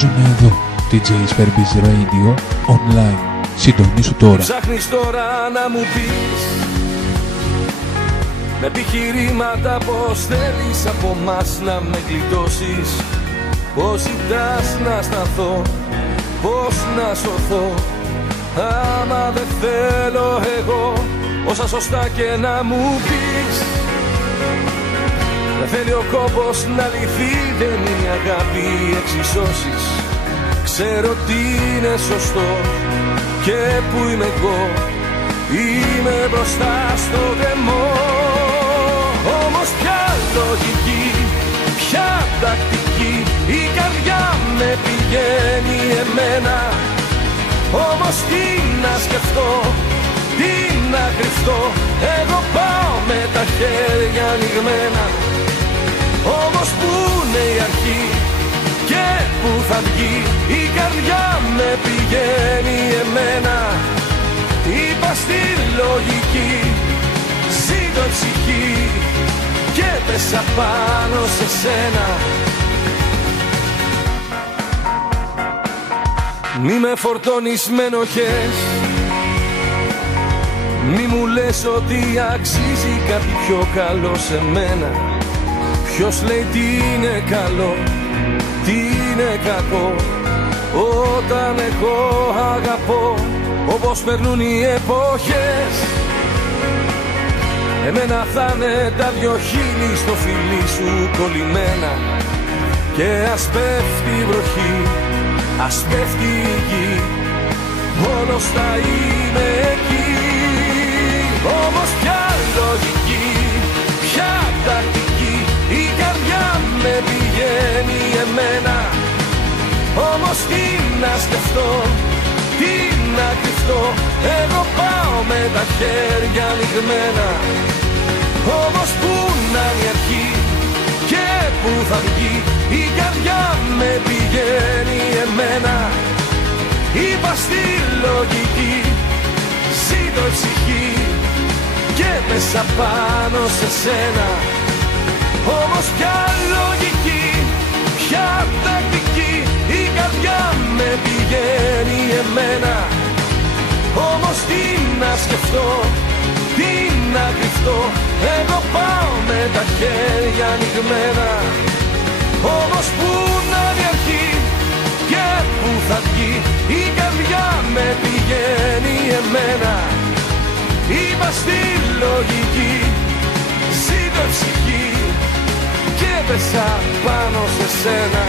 Παίζουνε εδώ, DJ's Verbiz Radio online. Συντονίσου τώρα. Ψάχνεις τώρα να μου πεις με επιχειρήματα πως θέλεις από μας να με γλιτώσεις, πως ζητάς να σταθώ, πως να σωθώ. Άμα δεν θέλω εγώ όσα σωστά και να μου πεις, δεν θέλει ο κόπος να λυθεί, δεν είναι αγάπη εξισώσεις. Ξέρω τι είναι σωστό και που είμαι εγώ, είμαι μπροστά στο κρεμό. Όμως ποια λογική, ποια τακτική, η καρδιά με πηγαίνει εμένα. Όμως τι να σκεφτώ, τι να κρυφτώ, εγώ πάω με τα χέρια ανοιγμένα. Όμως πού είναι η αρχή και πού θα βγει, η καρδιά με πηγαίνει εμένα. Είπα στη λογική, ζήτω ψυχή και πέσα πάνω σε σένα. Μη με φορτώνεις με ενοχές, μη μου λες ότι αξίζει κάτι πιο καλό σε μένα. Ποιος λέει τι είναι καλό, τι είναι κακό, όταν εγώ αγαπώ όπως περνούν οι εποχές. Εμένα θα είναι τα δυο χείλη στο φιλί σου κολλημένα, και ας πέφτει η βροχή, ας πέφτει η γη, μόνος θα είμαι εκεί. Όμως ποια λογική, ποια τακτική, η καρδιά με πηγαίνει εμένα. Όμως τι να σκεφτώ, τι να κρυφτώ, εγώ πάω με τα χέρια ανοιγμένα. Όμως πού να είναι η αρχή και πού θα βγει, η καρδιά με πηγαίνει εμένα. Είπα στη λογική, ζήτω ψυχή και μέσα πάνω σε σένα. Όμως ποια λογική, ποια τακτική, η καρδιά με πηγαίνει εμένα. Όμως τι να σκεφτώ, τι να κρυφτώ, εγώ πάω με τα χέρια ανοιγμένα. Όμως πού να είναι η αρχή και πού θα βγει, η καρδιά με πηγαίνει εμένα. Είπα στη λογική, ζήτω ψυχή και πέσα πάνω σε σένα.